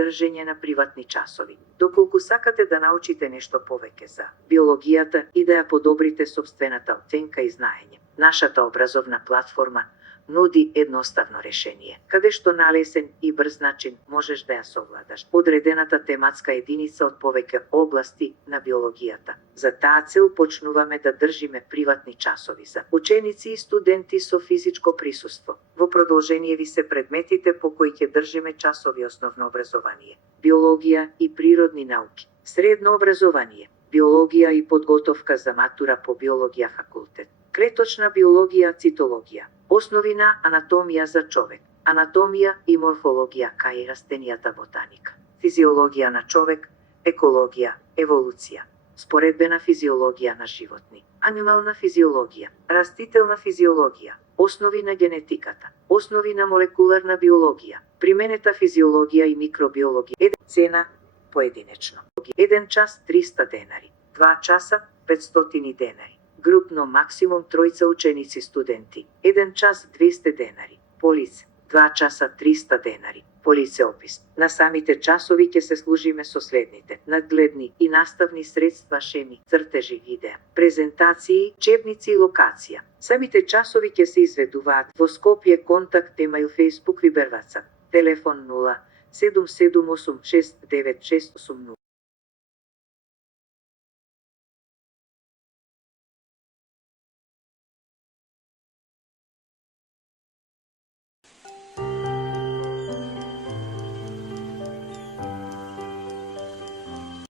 држење на приватни часови. Доколку сакате да научите нешто повеќе за биологијата и да ја подобрите сопствената оценка и знаење, нашата образовна платформа нуди едноставно решение, каде што на лесен и брз начин можеш да ја совладаш одредената тематска единица од повеќе области на биологијата. За таа цел почнуваме да држиме приватни часови за ученици и студенти со физичко присуство. Во продолжение се предметите по кои ќе држиме часови: основно образование, биологија и природни науки, средно образование, биологија и подготовка за матура по биологија факултет, клеточна биологија, цитологија, основи на анатомија за човек, анатомија и морфологија кај растенијата, ботаника, физиологија на човек, екологија, еволуција, споредбена физиологија на животни, анимална физиологија, растителна физиологија, основи на генетиката, основи на молекуларна биологија, применета физиологија и микробиологија. Цена поединечно: 1 час 300 денари, 2 часа 500 денари. Групно максимум тројца ученици студенти, 1 час 200 денари, по лице 2 часа 300 денари, по лице опис. На самите часови ќе се служиме со следните надгледни и наставни средства: шеми, цртежи, видеа, презентации, учебници и локација. Самите часови ќе се изведуваат во Скопје. Контакт имајл Facebook, Viber, WhatsApp, телефон 077869680.